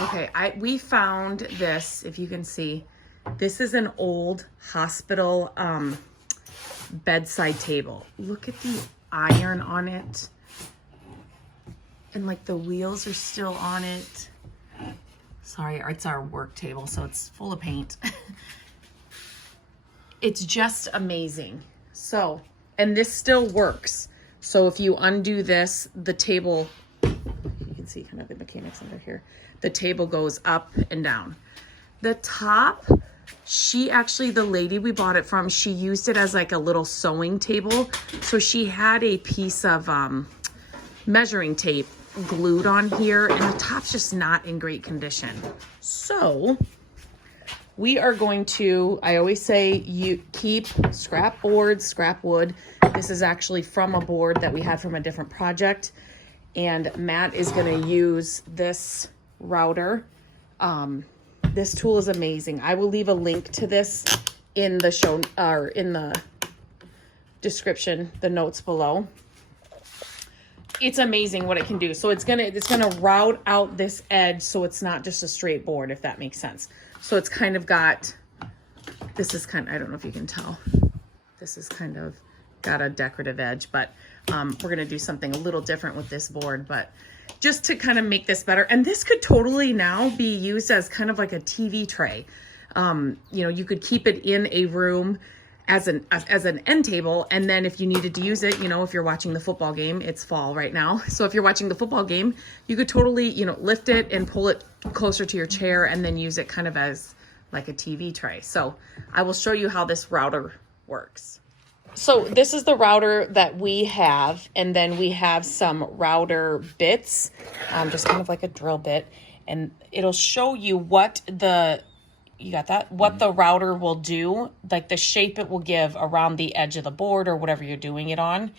Okay, we found this, if you can see. This is an old hospital bedside table. Look at the iron on it. And like the wheels are still on it. Sorry, it's our work table, so it's full of paint. It's just amazing. So, and this still works. So if you undo this, the table, you can see kind of the mechanics under here. The table goes up and down. The top, the lady we bought it from, she used it as like a little sewing table. So she had a piece of measuring tape glued on here, and the top's just not in great condition. So we are going to, I always say, you keep scrap boards, scrap wood. This is actually from a board that we had from a different project. And Matt is going to use this router. This tool is amazing. I will leave a link to this in the show, or in the description, the notes below. It's amazing what it can do. So it's gonna route out this edge so it's not just a straight board, if that makes sense. So it's kind of got, this is kind of, I don't know if you can tell, this is kind of got a decorative edge, but we're gonna do something a little different with this board, but just to kind of make this better. And this could totally now be used as kind of like a TV tray. You know, you could keep it in a room as an end table, and then if you needed to use it, you know, if you're watching the football game, it's fall right now, so if you're watching the football game, you could totally, you know, lift it and pull it closer to your chair and then use it kind of as like a TV tray. So I will show you how this router works. So this is the router that we have, and then we have some router bits, just kind of like a drill bit, and it'll show you what the, you got that? What the router will do, like the shape it will give around the edge of the board or whatever you're doing it on.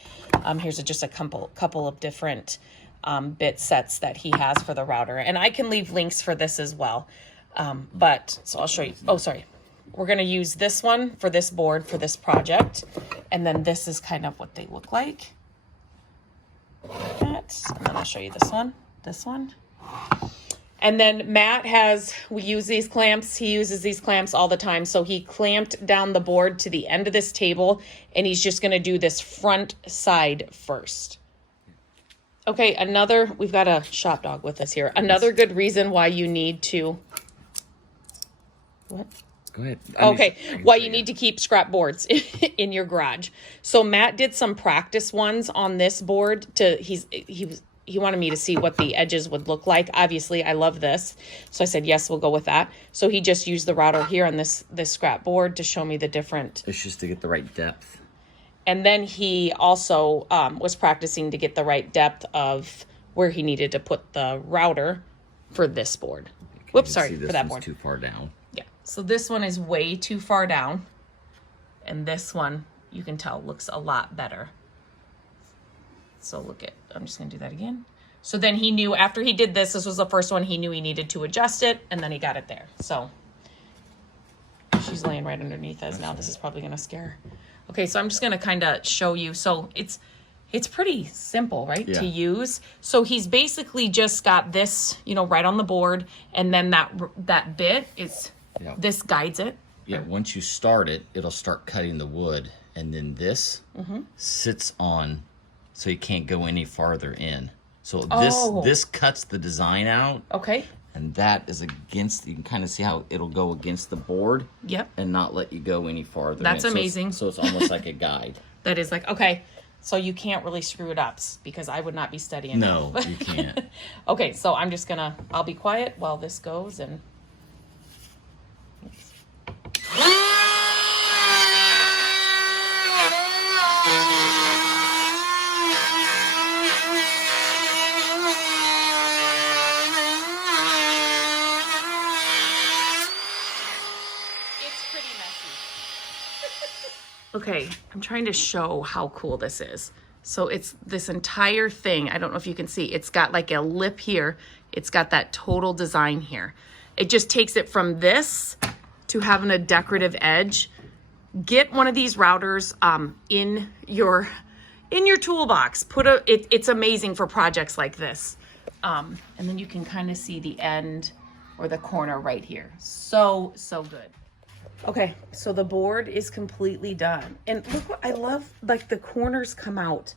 Here's just a couple of different bit sets that he has for the router. And I can leave links for this as well. So I'll show you. Oh, sorry. We're going to use this one for this board for this project. And then this is kind of what they look like. And then I'll show you this one. And then Matt we use these clamps. He uses these clamps all the time. So he clamped down the board to the end of this table, and he's just going to do this front side first. Okay, we've got a shop dog with us here. Another good reason why you need to, what? Go ahead. Okay, why you need to keep scrap boards in your garage. So Matt did some practice ones on this board he wanted me to see what the edges would look like. Obviously, I love this. So I said, yes, we'll go with that. So he just used the router here on this scrap board to show me the different. It's just to get the right depth. And then he also was practicing to get the right depth of where he needed to put the router for this board. Okay, whoops, sorry, for that board. Too far down. Yeah, so this one is way too far down. And this one, you can tell, looks a lot better. So I'm just gonna do that again. So then he knew after he did this was the first one, he knew he needed to adjust it, and then he got it there. So she's laying right underneath us now. This is probably gonna scare her. Okay, so I'm just gonna kind of show you. So it's pretty simple, right, to use. So he's basically just got this, you know, right on the board, and then that bit is, this guides it. Yeah, once you start it, it'll start cutting the wood, and then this sits on, so you can't go any farther in. So this cuts the design out. Okay. And that is against, you can kind of see how it'll go against the board. Yep. And not let you go any farther. That's amazing. So it's almost like a guide. That is like, okay, so you can't really screw it up, because I would not be studying. No, you can't. Okay, so I'll be quiet while this goes and. Okay, I'm trying to show how cool this is. So it's this entire thing. I don't know if you can see. It's got like a lip here. It's got that total design here. It just takes it from this to having a decorative edge. Get one of these routers in your toolbox. It's amazing for projects like this. And then you can kind of see the end or the corner right here. So good. Okay, so the board is completely done. And look what I love, like the corners come out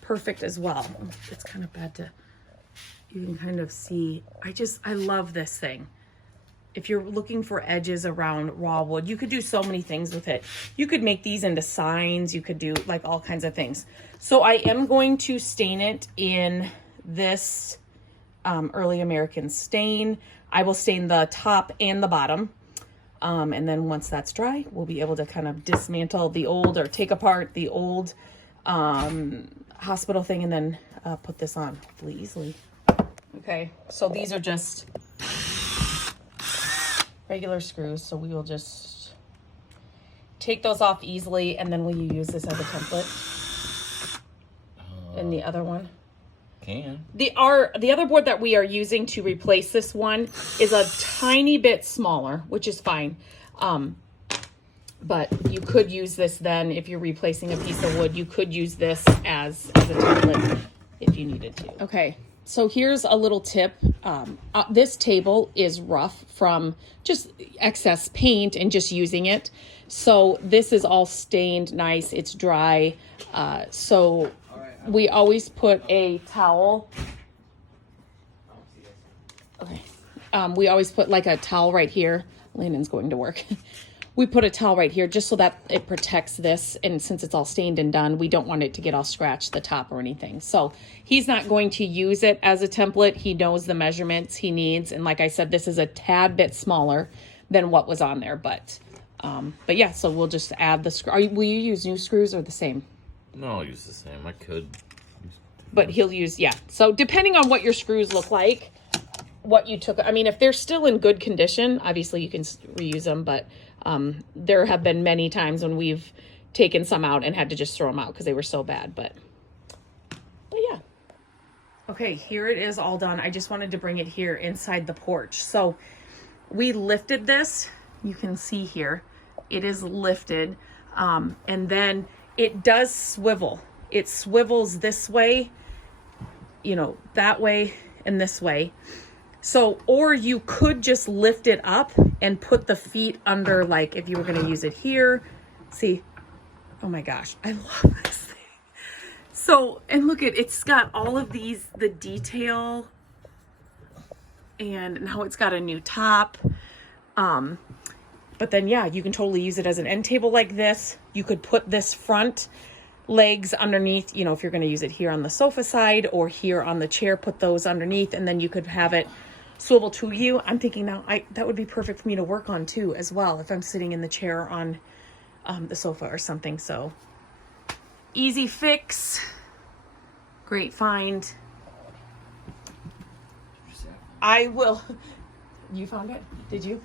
perfect as well. It's kind of bad to, you can kind of see. I love this thing. If you're looking for edges around raw wood, you could do so many things with it. You could make these into signs. You could do like all kinds of things. So I am going to stain it in this Early American stain. I will stain the top and the bottom. And then once that's dry, we'll be able to kind of dismantle the old, or take apart the old hospital thing, and then put this on hopefully easily. Okay, so these are just regular screws, so we will just take those off easily. And then will you use this as a template? And the other one? Can. The other board that we are using to replace this one is a tiny bit smaller, which is fine. But you could use this then if you're replacing a piece of wood. You could use this as a template if you needed to. Okay, so here's a little tip. This table is rough from just excess paint and just using it. So this is all stained nice. It's dry. So we always put a towel. Okay. We always put like a towel right here. Landon's going to work. We put a towel right here just so that it protects this. And since it's all stained and done, we don't want it to get all scratched, the top or anything. So he's not going to use it as a template. He knows the measurements he needs. And like I said, this is a tad bit smaller than what was on there. But yeah, so we'll just add the screw. Will you use new screws or the same? No, I'll use the same. I could. But he'll use, yeah. So depending on what your screws look like, what you took, I mean, if they're still in good condition, obviously you can reuse them. But there have been many times when we've taken some out and had to just throw them out because they were so bad. But yeah. Okay, here it is all done. I just wanted to bring it here inside the porch. So we lifted this. You can see here, it is lifted. And then it does swivel. It swivels this way, you know, that way and this way. So, or you could just lift it up and put the feet under, like if you were going to use it here. See, oh my gosh, I love this thing. So, and look at, it's got all of these, the detail, and now it's got a new top. But then, yeah, you can totally use it as an end table like this. You could put this front legs underneath, you know, if you're going to use it here on the sofa side or here on the chair, put those underneath, and then you could have it swivel to you. I'm thinking now that would be perfect for me to work on too as well if I'm sitting in the chair on the sofa or something. So easy fix, great find. I will, you found it? Did you?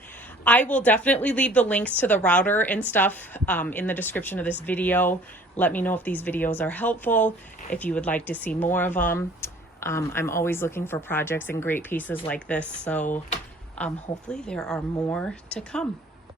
I will definitely leave the links to the router and stuff in the description of this video. Let me know if these videos are helpful, if you would like to see more of them. I'm always looking for projects and great pieces like this, so hopefully there are more to come.